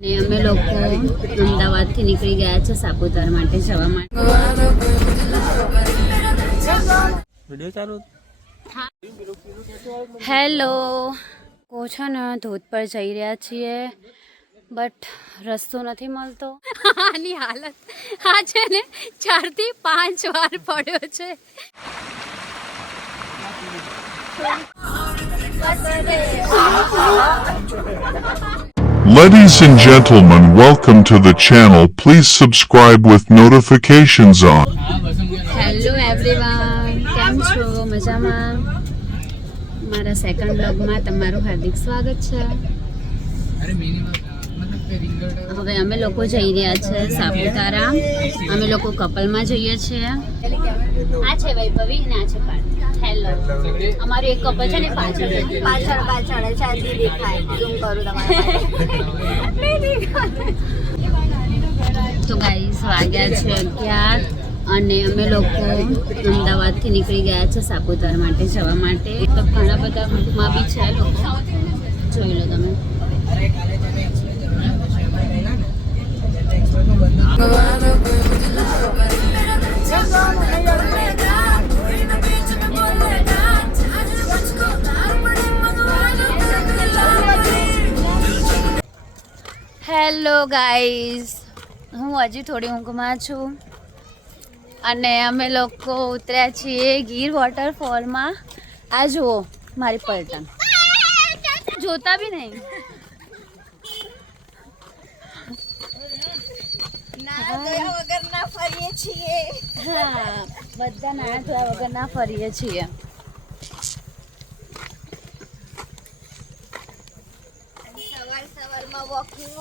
ને અમે લોકો અમદાવાદથી નીકળી ગયા છે સાપુતારા માટે જવા માટે. હેલો, કોછો ને ધોધ પર જઈ રહ્યા છીએ બટ રસ્તો નથી મળતો. આની હાલત આ છે ને 4 થી 5 વાર પડ્યો છે. Ladies and gentlemen, welcome to the channel. Please subscribe with notifications on. Hello everyone, કેમ છો? મજામાં? મારા સેકન્ડ બ્લોગમાં તમારું હાર્દિક સ્વાગત છે. હવે અમે લોકો જઈ રહ્યા છે સાપુતારા. અમે લોકો કપલમાં જઈએ છીએ. આ છે વૈભવી અને આ છે પાર્થ. હેલો, અમારું એક કપલ છે ને પાછળ ચાંદી દેખાય. ઝૂમ કરું તમારા તો ગાઈસ વાગ્યા છે 11 અને અમે લોકો અમદાવાદથી નીકળી ગયા છે સાપુતારા માટે જવા માટે. તો ઘણા બધા ગ્રુપમાં બી છે લોકો, જોઈ લો તમે. હેલો ગાઈઝ, હું હજી થોડી ઊંઘમાં છું અને અમે લોકો ઉતર્યા છીએ ગીર વોટરફોલમાં. આ જુઓ મારી પલટન, જોતા બી નહીં. હા, બધા નાયા ધોયા વગર ના ફરીએ છીએ. સવારમાં વોકિંગ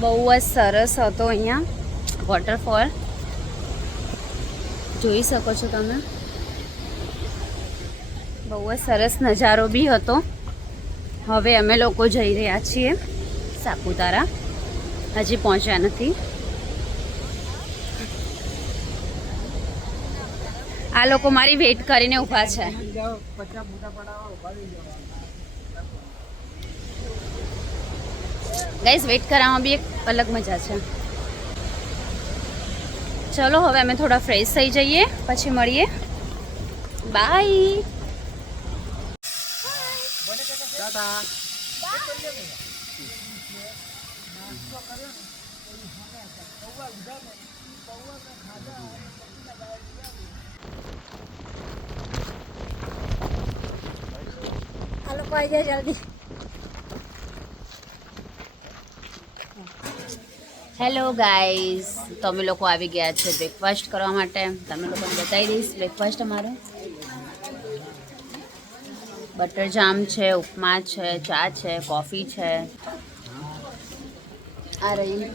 બહુ જ સરસ હતો અહીંયા વોટરફોલ, જોઈ શકો છો તમે. બહુ જ સરસ નજારો બી હતો. હવે અમે લોકો જઈ રહ્યા છીએ સાપુતારા, હજી પહોંચ્યા નથી. આ લોકો મારી વેઇટ કરીને ઊભા છે. ગાઈઝ, વેઇટ કરવામાં બી એક અલગ મજા છે. ચલો હવે અમે થોડા ફ્રેશ થઈ જઈએ, પછી મળીએ. બાય. આ લોકો આવી જાય જલ્દી. હેલો ગાઈઝ, તો અમે લોકો આવી ગયા છે બ્રેકફાસ્ટ કરવા માટે. તમે લોકોને બતાવી દઈશ બ્રેકફાસ્ટ અમારો. બટર જામ છે, ઉપમા છે, ચા છે, કોફી છે. આ રહી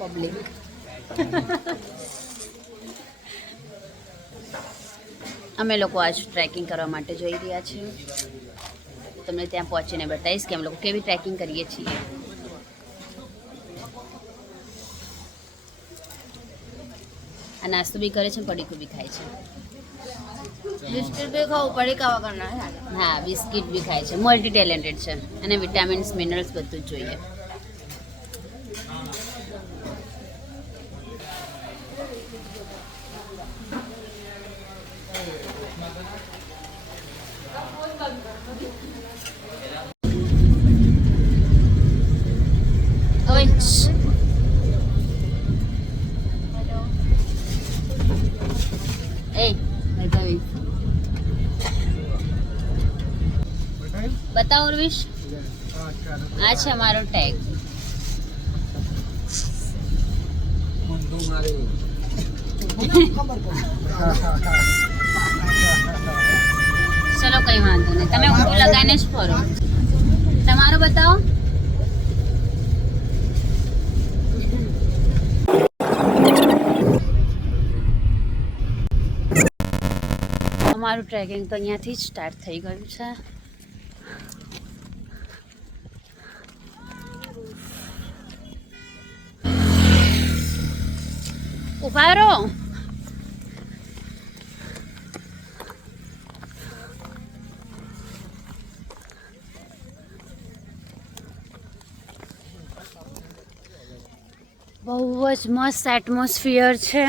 પબ્લિક. અમે લોકો આજ ટ્રેકિંગ કરવા માટે જઈ રહ્યા છીએ. તમને ત્યાં પહોંચીને બતાવીશ કે અમે લોકો કેવી ટ્રેકિંગ કરીએ છીએ. આ નાસ્તો બી કરે છે, પડીકું બી ખાય છે. બિસ્કિટ બી ખાવું, પડીકા વગર ના. હા, બિસ્કિટ બી ખાય છે. મલ્ટી ટેલેન્ટેડ છે અને વિટામિન્સ મિનરલ્સ બધું જ જોઈએ. બતાવો ઉર્વિશ, આ છે અમારો ટેગ. ચલો કઈ વાંધો નહીં, તમે ઊંધું લગાવીને જ ફરો. તમારો બતાવો. અમારું ટ્રેકિંગ તો અહીંયાથી જ સ્ટાર્ટ થઈ ગયું છે. ઊભા રહો. બહુ જ મસ્ત એટમોસ્ફિયર છે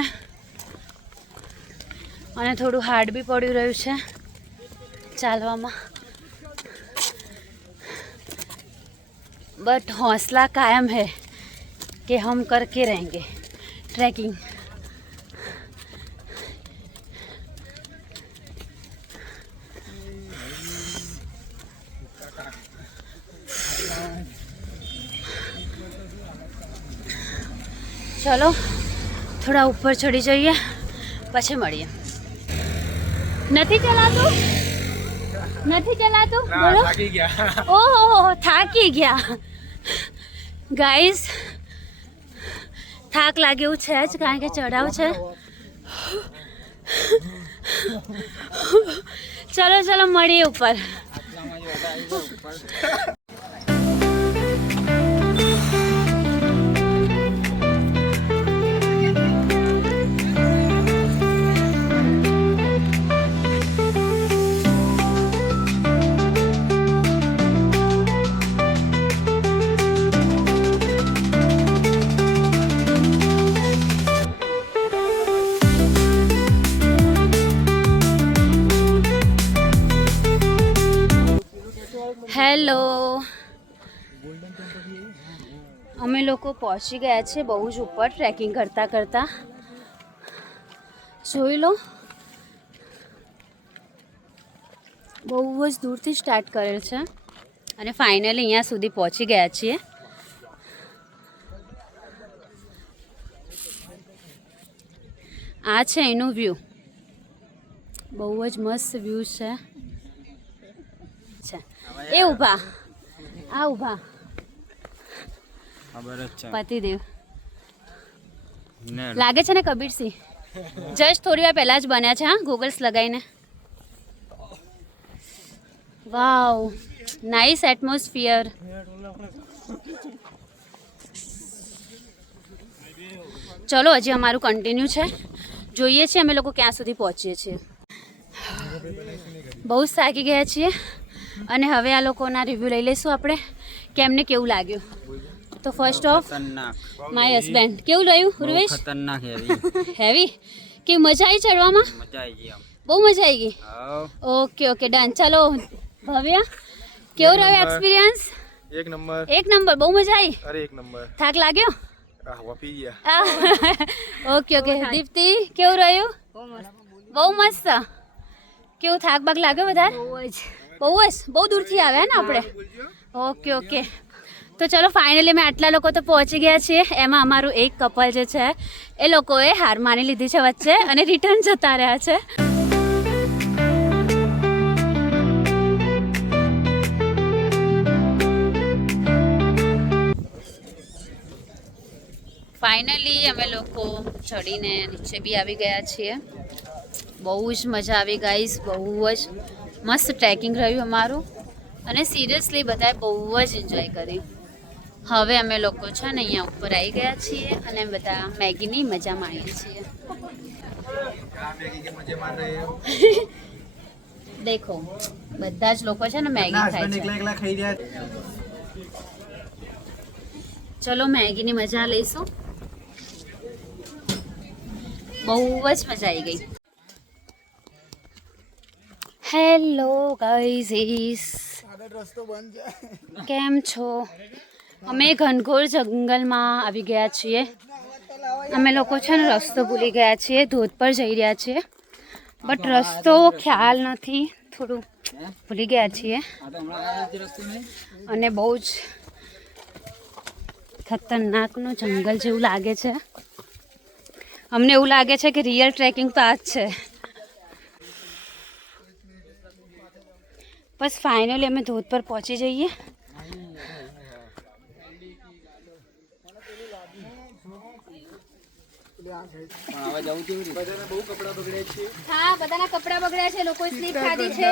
અને થોડું હાર્ડ બી પડી રહ્યું છે ચાલવામાં, बट हौसला कायम है कि हम करके रहेंगे ट्रैकिंग. चलो थोड़ा ऊपर चढ़ी जाइए પછી મળીએ. નથી ચલાતું બોલો. ઓહો થાકી ગયા ગાઈસ, થાક લાગે એવું છે જ કારણ કે ચડાવ છે. ચલો મળીએ ઉપર. હેલો, અમે લોકો પહોંચી ગયા છે બહુ જ ઉપર ટ્રેકિંગ કરતાં. જોઈ લો, બહુ જ દૂરથી સ્ટાર્ટ કરેલ છે અને ફાઇનલી અહીંયા સુધી પહોંચી ગયા છીએ. આ છે એનું વ્યૂ, બહુ જ મસ્ત વ્યૂ છે. એ ઊભા, આ ઊભા પતિદેવ લાગે છે ને કબીરસિંહ. જસ્ટ થોડી વાર પહેલા જ બન્યા છે. હા, ગોગલ્સ લગાવીને. વાવ, નાઇસ એટમોસ્ફિયર. ચલો હજી અમારું કન્ટિન્યુ છે, જોઈએ છીએ અમે લોકો ક્યાં સુધી પહોંચીએ છીએ. બહુ જ થાકી ગયા છીએ અને હવે આ લોકોના રિવ્યૂ લઈ લઈશું આપણે કે એમને કેવું લાગ્યું. તો ફર્સ્ટ ઓફ માય હસબેન્ડ, કેવું રહ્યું ઉર્વેશ? ખતરનાક હેવી. કે મજા આવી ચડવામાં? મજા આવી ગઈ. બહુ મજા આવી ગઈ. Okay done. ચાલો ભવ્ય, કેવો રહ્યો એક્સપિરિયન્સ? એક નંબર. બહુ મજા આવી? અરે એક નંબર. થાક લાગ્યો? વપી ગયા. ઓકે દીપ્તિ, કેવું રહ્યું? બહુ મસ્ત. કેવું થાક બાક લાગ્યો વધારે? બહુ દૂરથી આવ્યા ને આપણે. ઓકે તો ચલો ફાઇનલી અમે આટલા લોકો તો પહોંચી ગયા છીએ. એમાં અમારું એક કપલ જે છે એ લોકોએ હાર માની લીધી છે વચ્ચે અને રિટર્ન જતા રહ્યા છે. ફાઇનલી અમે લોકો ચડીને નીચે બી આવી ગયા છીએ. બહુ જ મજા આવી ગાઈસ, બહુ જ મસ્ત ટ્રેકિંગ રહ્યું અમારું અને સિરિયસલી બધાએ બહુ જ એન્જોય કરી. હવે અમે લોકો છે ને અહીંયા ઉપર આવી ગયા છીએ અને બધા મેગીની મજા માણીએ છીએ. દેખો બધા જ લોકો છે ને મેગી ખાય છે. ચલો મેગીની મજા લઈશું. બહુ જ મજા આવી ગઈ. હેલો ગાઈઝ, કેમ છો? અમે ઘનઘોર જંગલમાં આવી ગયા છીએ. અમે લોકો છે ને રસ્તો ભૂલી ગયા છીએ, ધોધ પર જઈ રહ્યા છીએ બટ રસ્તો ખ્યાલ નથી, થોડું ભૂલી ગયા છીએ અને બહુ જ ખતરનાકનું જંગલ જેવું લાગે છે. અમને એવું લાગે છે કે રિયલ ટ્રેકિંગ તો આ જ છે. બસ ફાઇનલી અમે ધોધ પર પહોંચી જઈએ. હવે જવું કેવી રીતે બધાને બહુ કપડા બગડ્યા છે હા બધાના કપડા બગડ્યા છે લોકોએ સ્લીપ ખાધી છે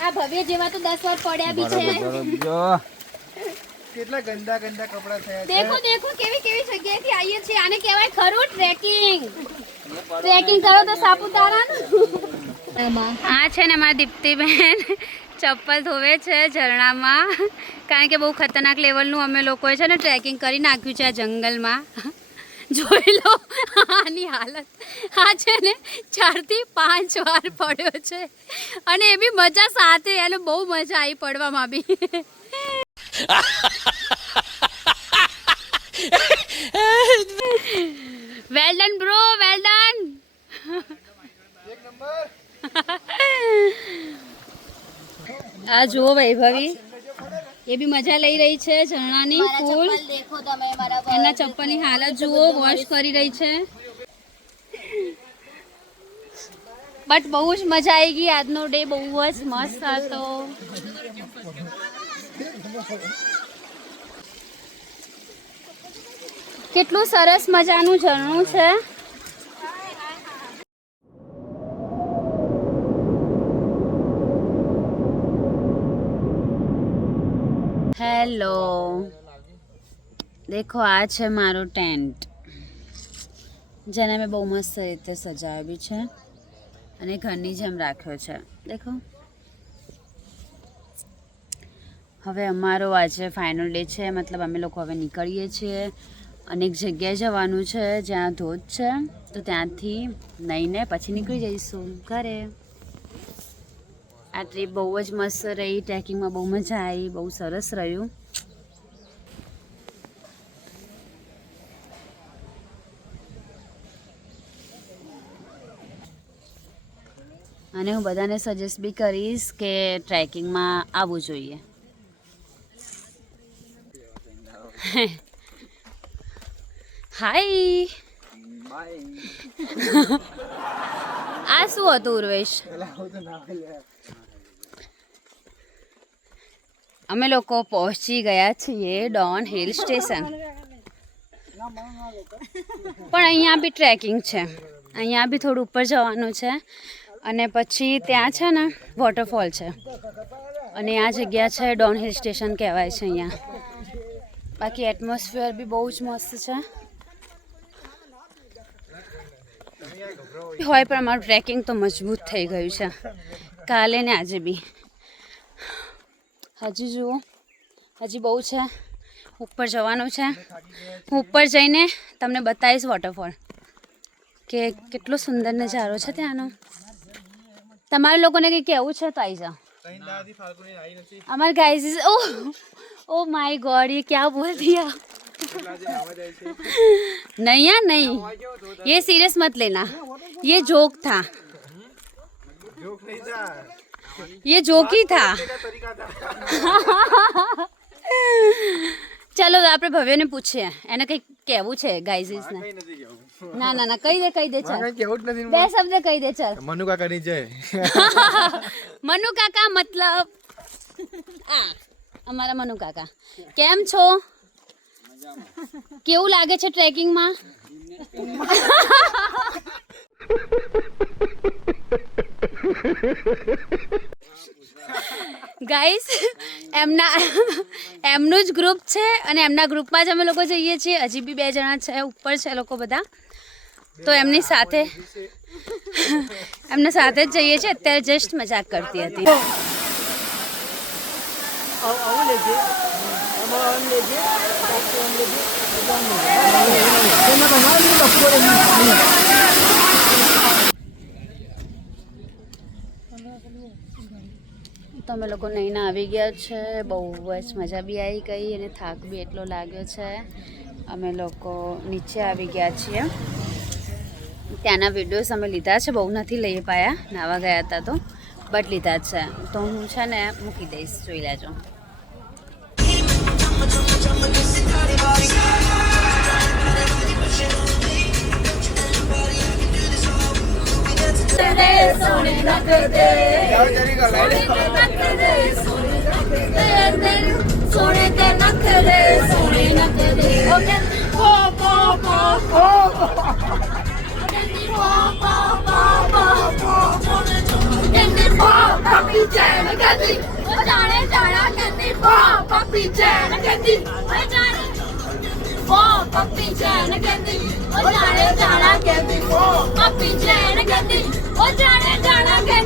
આ ભવ્ય જેવા તો 10 વાર પડ્યા બી છે કેટલા ગંદા ગંદા કપડા થયા છે દેખો દેખો કેવી કેવી જગ્યાએથી આવીએ છીએ આને કહેવાય ખરું ટ્રેકિંગ કરો તો સાપુતારા આ છે ને મારી દીપ્તિબેન ચપ્પલ ધોવે છે ઝરણામાં કારણ કે બહુ ખતરનાક લેવલનું અમે લોકોએ છે ને ટ્રેકિંગ કરી નાખ્યું છે આ જંગલમાં જોઈ લો આની હાલત આ છે ને 4 થી 5 વાર પડ્યો છે અને એ બી મજા સાથે એને બહુ મજા આવી પડવામાં બી well done bro well done એક નંબર આ જુઓ વૈભવી એ બી મજા લઈ રહી છે ઝરણાની ફૂલ એના ચપ્પલની હાલત જુઓ વોશ કરી રહી છે બટ બહુ જ મજા આવી ગઈ આજનો ડે બહુ જ મસ્ત હતો કેટલું સરસ મજાનું ઝરણું છે હેલો દેખો આ છે મારો ટેન્ટ જેને મેં બહુ મસ્ત રીતે સજાવ્યો બી છે અને ઘરની જેમ રાખ્યો છે દેખો હવે અમારો આજે ફાઇનલ ડે છે મતલબ અમે લોકો હવે નીકળીએ છીએ અને એક જગ્યાએ જવાનું છે જ્યાં ધોધ છે તો ત્યાંથી નહીને પછી નીકળી જઈશું ઘરે આ ટ્રીપ બહુ જ મસ્ત રહી ટ્રેકિંગમાં બહુ મજા આવી બહુ સરસ રહ્યું અને હું બધાને સજેસ્ટ બી કરીશ કે ટ્રેકિંગમાં આવવું જોઈએ હાય આ શું હતું ઉર્વેશ અમે લોકો પહોંચી ગયા છીએ ડોન હિલ સ્ટેશન પણ અહીંયા બી ટ્રેકિંગ છે અહીંયા બી થોડું ઉપર જવાનું છે અને પછી ત્યાં છે ને વોટરફોલ છે અને આ જગ્યા છે ડોન હિલ સ્ટેશન કહેવાય છે અહીંયા બાકી એટમોસ્ફિયર બી બહુ જ મસ્ત છે હોય પણ અમારું ટ્રેકિંગ તો મજબૂત થઈ ગયું છે કાલે ને આજે બી હજી જુઓ હજી બહુ છે ઉપર જવાનું છે હું ઉપર જઈને તમને બતાવીશ વોટરફોલ કે કેટલો સુંદર નજારો છે ત્યાંનો તમારા લોકોને કંઈ કહેવું છે તો આવી જાઓ हमारे guys is oh my God ये क्या बोल दिया नहीं यार नहीं ये सीरियस मत लेना ये जोक था ये जोक ही था चलो આપણે ભવ્યને પૂછીએ એને કંઈ કહેવું છે ગાઈઝીસને ના ના ના કહી દે ચાલ બે શબ્દ કહી દે ચાલ મનુ કાકાની જય મનુ કાકા મતલબ આ અમારા મનુ કાકા કેમ છો કેવું લાગે છે ટ્રેકિંગમાં ગાઈસ એમનું જ ગ્રુપ છે અને એમના ગ્રુપમાં જ અમે લોકો જઈએ છીએ હજી બી 2 જણા છે ઉપર છે લોકો બધા તો એમની સાથે એમના સાથે જ જઈએ છીએ અત્યારે જસ્ટ મજાક કરતી હતી તો અમે લોકો નહીને આવી ગયા છે બહુ જ મજા બી આવી ગઈ અને થાક બી એટલો લાગ્યો છે અમે લોકો નીચે આવી ગયા છીએ ત્યાંના વિડીયોઝ અમે લીધા છે બહુ નથી લઈ પાયા નાવા ગયા હતા તો બટ લીધા જ છે તો હું છે ને મૂકી દઈશ જોઈ લેજો सोने नक दे सोने के नक दे सोने नक दे कहती ओ जाने जाना कहती वो पप्पी चैन कहती ओ जाने वो पप्पी चैन कहती ओ जाने जाना कहती वो पप्पी चैन कहती ओ जाने जाना कहती